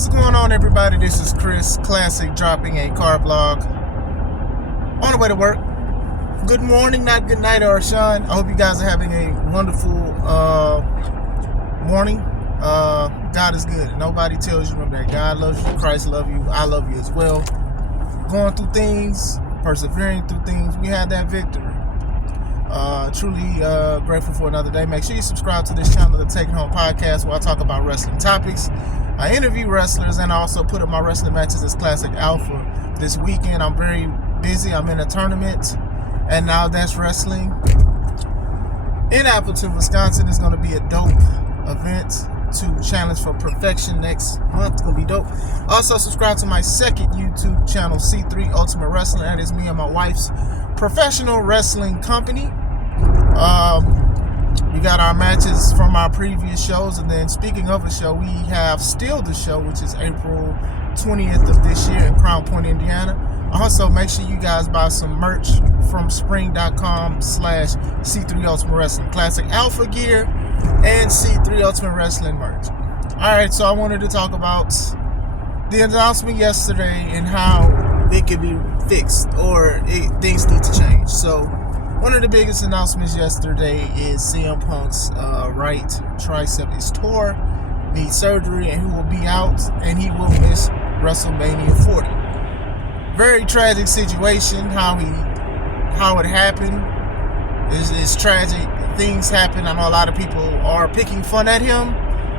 What's going on, everybody? This is Chris, Classic, dropping a car vlog on the way to work. Good morning, not good night, or Sean. I hope you guys are having a wonderful morning. God is good. Nobody tells you that God loves you, Christ loves you, I love you as well. Going through things, persevering through things, we had that victory. Truly grateful for another day. Make sure you subscribe to this channel, the Take It Home Podcast, where I talk about wrestling topics. I interview wrestlers and I also put up my wrestling matches as Classic Alpha. This weekend I'm very busy. I'm in a tournament, and now that's wrestling in Appleton, Wisconsin. It's going to be a dope event to challenge for perfection next month. It's going to be dope. Also subscribe to my second YouTube channel, C3 Ultimate Wrestling. That is me and my wife's professional wrestling company. We got our matches from our previous shows, and then speaking of a show, we have Still the Show, which is April 20th of this year in Crown Point, Indiana. Also, make sure you guys buy some merch from spring.com/C3 Ultimate Wrestling. Classic Alpha gear and C3 Ultimate Wrestling merch. Alright, so I wanted to talk about the announcement yesterday and how it could be fixed or things need to change. So one of the biggest announcements yesterday is CM Punk's right tricep is tore, needs surgery, and he will be out, and he will miss WrestleMania 40. Very tragic situation. How it happened is tragic. Things happen. I know a lot of people are picking fun at him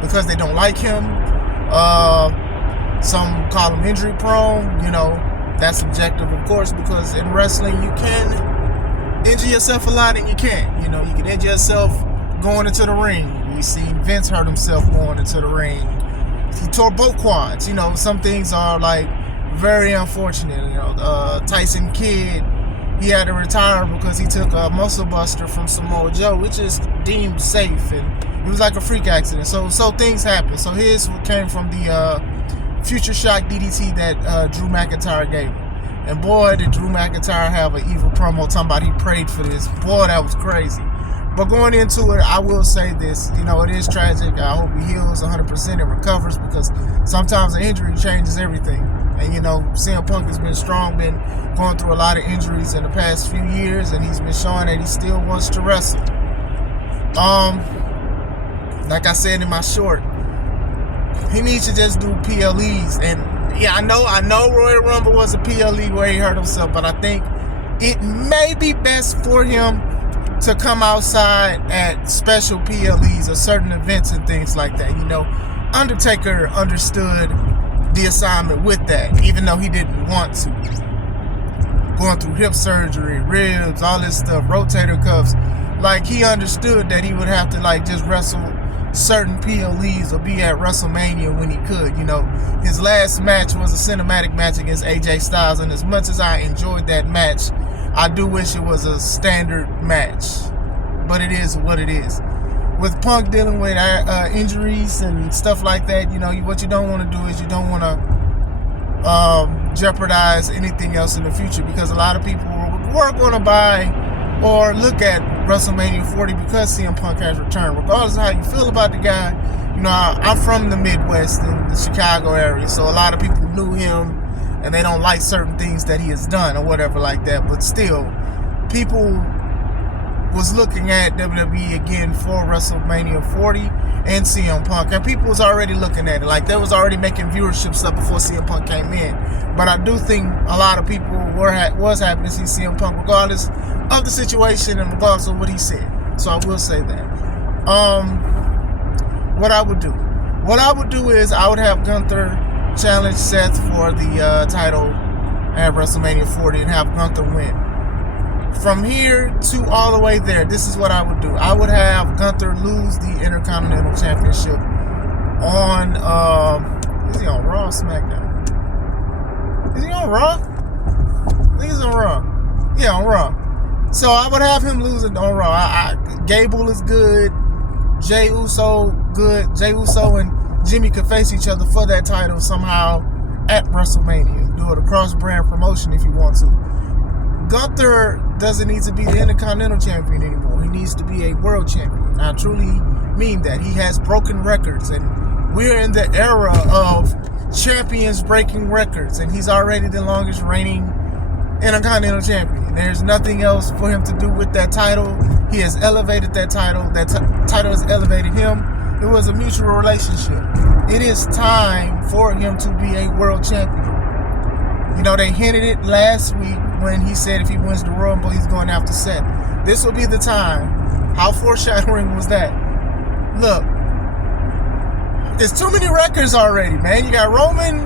because they don't like him. Some call him injury prone. You know, that's subjective, of course, because in wrestling you can injure yourself a lot, and you can't. You know, you can injure yourself going into the ring. We seen Vince hurt himself going into the ring. He tore both quads. You know, some things are like very unfortunate. You know, Tyson Kidd, he had to retire because he took a muscle buster from Samoa Joe, which is deemed safe, and it was like a freak accident. So things happen. So his came from the Future Shock DDT that Drew McIntyre gave him. And boy, did Drew McIntyre have an evil promo talking about he prayed for this. Boy, that was crazy. But going into it, I will say this. You know, it is tragic. I hope he heals 100% and recovers, because sometimes an injury changes everything. And, you know, CM Punk has been strong, been going through a lot of injuries in the past few years, and he's been showing that he still wants to wrestle. Like I said in my short, he needs to just do PLEs. And yeah, I know Royal Rumble was a PLE where he hurt himself, but I think it may be best for him to come outside at special PLEs or certain events and things like that. You know, Undertaker understood the assignment with that, even though he didn't want to. Going through hip surgery, ribs, all this stuff, rotator cuffs. Like, he understood that he would have to, like, just wrestle certain PLEs or be at WrestleMania when he could. You know, his last match was a cinematic match against AJ Styles, and as much as I enjoyed that match, I do wish it was a standard match, but it is what it is. With Punk dealing with injuries and stuff like that, you know, what you don't want to do is you don't want to jeopardize anything else in the future, because a lot of people were going to buy or look at WrestleMania 40 because CM Punk has returned. Regardless of how you feel about the guy, you know, I'm from the Midwest in the Chicago area, so a lot of people knew him and they don't like certain things that he has done or whatever like that. But still, people was looking at WWE again for WrestleMania 40 and CM Punk, and people was already looking at it. Like, they was already making viewership stuff before CM Punk came in. But I do think a lot of people was happy to see CM Punk, regardless of the situation and regardless of what he said. So I will say that. What I would do is I would have Gunther challenge Seth for the title at WrestleMania 40 and have Gunther win. From here to all the way there, this is what I would do. I would have Gunther lose the Intercontinental Championship on, is he on Raw or SmackDown? Is he on Raw? I think he's on Raw. Yeah, on Raw. So I would have him lose it on Raw. Gable is good. Jey Uso good. Jey Uso and Jimmy could face each other for that title somehow at WrestleMania. Do it a cross-brand promotion if you want to. Gunther doesn't need to be the Intercontinental Champion anymore. He needs to be a World Champion. I truly mean that. He has broken records, and we're in the era of champions breaking records, and he's already the longest reigning Intercontinental Champion. There's nothing else for him to do with that title. He has elevated that title. That title has elevated him. It was a mutual relationship. It is time for him to be a world champion. You know, they hinted it last week when he said if he wins the Royal Rumble, he's going after Seth. This will be the time. How foreshadowing was that? Look, it's too many records already, man. You got Roman,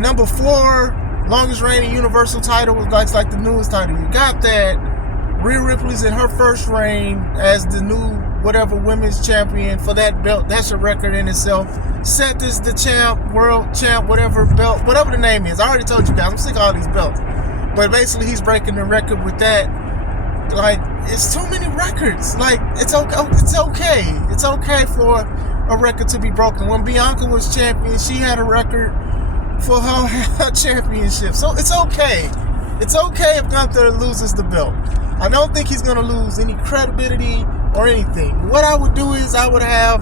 number 4, longest reigning Universal title, like the newest title. You got that. Rhea Ripley's in her first reign as the new whatever women's champion for that belt. That's a record in itself. Seth is the champ, world champ, whatever belt, whatever the name is. I already told you guys, I'm sick of all these belts. But basically, he's breaking the record with that. Like, it's too many records. Like, it's okay. It's okay for a record to be broken. When Bianca was champion, she had a record for her championship. So it's okay. It's okay if Gunther loses the belt. I don't think he's going to lose any credibility or anything. What I would do is I would have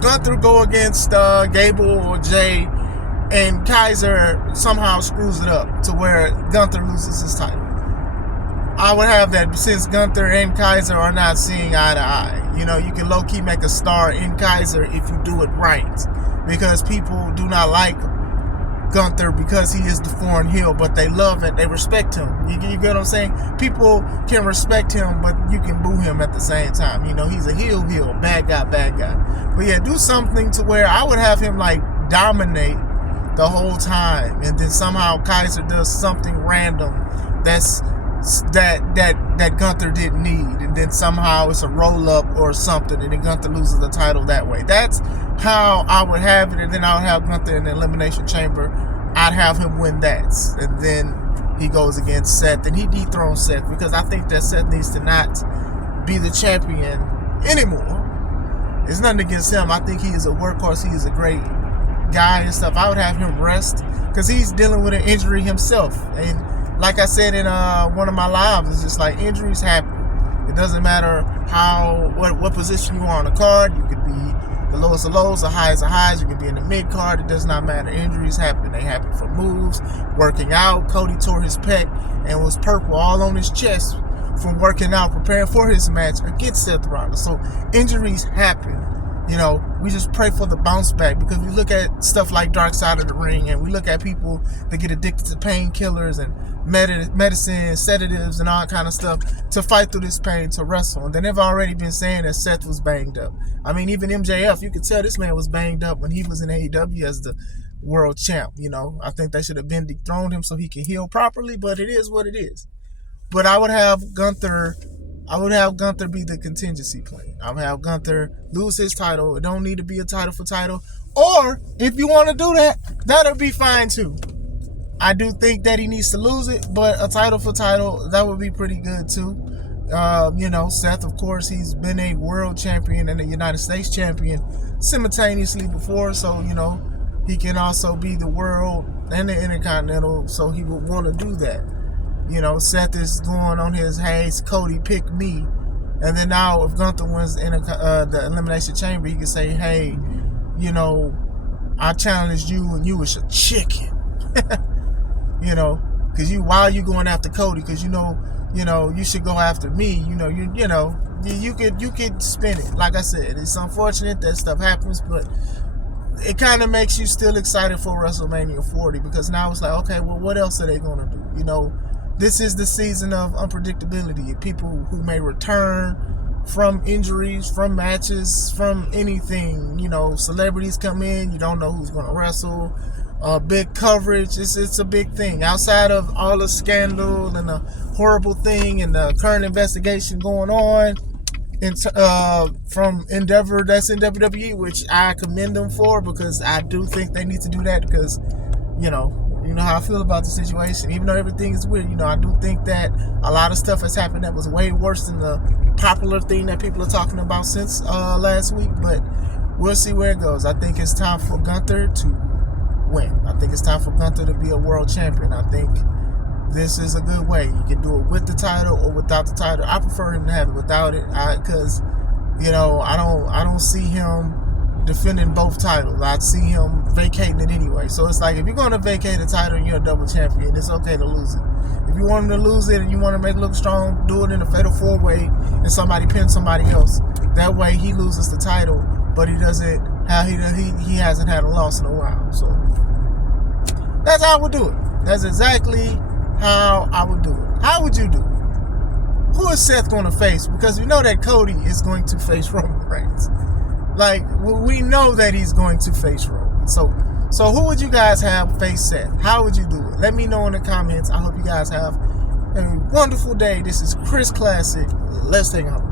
Gunther go against Gable or Jay, and Kaiser somehow screws it up to where Gunther loses his title. I would have that, since Gunther and Kaiser are not seeing eye to eye. You know, you can low-key make a star in Kaiser if you do it right. Because people do not like Gunther because he is the foreign heel, but they love it, they respect him. You get what I'm saying? People can respect him, but you can boo him at the same time. You know, he's a heel, bad guy. But yeah, do something to where I would have him like dominate the whole time, and then somehow Kaiser does something random that Gunther didn't need, and then somehow it's a roll up or something, and then Gunther loses the title that way. That's how I would have it, and then I would have Gunther in the Elimination Chamber. I'd have him win that, and then he goes against Seth, and he dethrones Seth, because I think that Seth needs to not be the champion anymore. It's nothing against him. I think he is a workhorse. He is a great guy and stuff. I would have him rest, because he's dealing with an injury himself, and like I said in one of my lives, it's just like injuries happen. It doesn't matter what position you are on the card. You could be the lowest of lows, the highest of highs. You could be in the mid card. It does not matter. Injuries happen. They happen from moves, working out. Cody tore his pec and was purple all on his chest from working out, preparing for his match against Seth Rollins. So injuries happen. You know, we just pray for the bounce back, because we look at stuff like Dark Side of the Ring, and we look at people that get addicted to painkillers and medicine, sedatives, and all kind of stuff to fight through this pain, to wrestle. And they've already been saying that Seth was banged up. I mean, even MJF, you could tell this man was banged up when he was in AEW as the world champ. You know, I think they should have been dethroned him so he can heal properly, but it is what it is. But I would have Gunther be the contingency plan. I would have Gunther lose his title. It don't need to be a title for title. Or, if you want to do that, that'll be fine too. I do think that he needs to lose it, but a title for title, that would be pretty good too. You know, Seth, of course, he's been a world champion and a United States champion simultaneously before, so, you know, he can also be the world and the Intercontinental, so he would want to do that. You know, Seth is going on his, hey, Cody, pick me. And then now, if Gunther wins the Elimination Chamber, he can say, hey, you know, I challenged you and you was a chicken. You know, because why are you going after Cody? Because you know, you should go after me. You could spin it. Like I said, it's unfortunate that stuff happens, but it kind of makes you still excited for WrestleMania 40, because now it's like, okay, well, what else are they going to do? You know, this is the season of unpredictability. People who may return from injuries, from matches, from anything. You know, celebrities come in, you don't know who's going to wrestle. Big coverage, it's a big thing. Outside of all the scandal and the horrible thing and the current investigation going on from Endeavor, that's in WWE, which I commend them for, because I do think they need to do that, because, you know how I feel about the situation. Even though everything is weird, I do think that a lot of stuff has happened that was way worse than the popular thing that people are talking about since last week, but we'll see where it goes. I think it's time for Gunther to win. I think it's time for Gunther to be a world champion. I think this is a good way. You can do it with the title or without the title. I prefer him to have it without it, because I don't see him defending both titles. I'd see him vacating it anyway. So it's like, if you're going to vacate a title and you're a double champion, it's okay to lose it. If you want him to lose it and you want to make it look strong, do it in a fatal 4-way and somebody pins somebody else. That way he loses the title, but he doesn't have he hasn't had a loss in a while. So that's how I would do it. That's exactly how I would do it. How would you do it? Who is Seth going to face? Because we know that Cody is going to face Roman Reigns. Like, we know that he's going to face Roman. So who would you guys have face Seth? How would you do it? Let me know in the comments. I hope you guys have a wonderful day. This is Chris Classic. Let's take it home.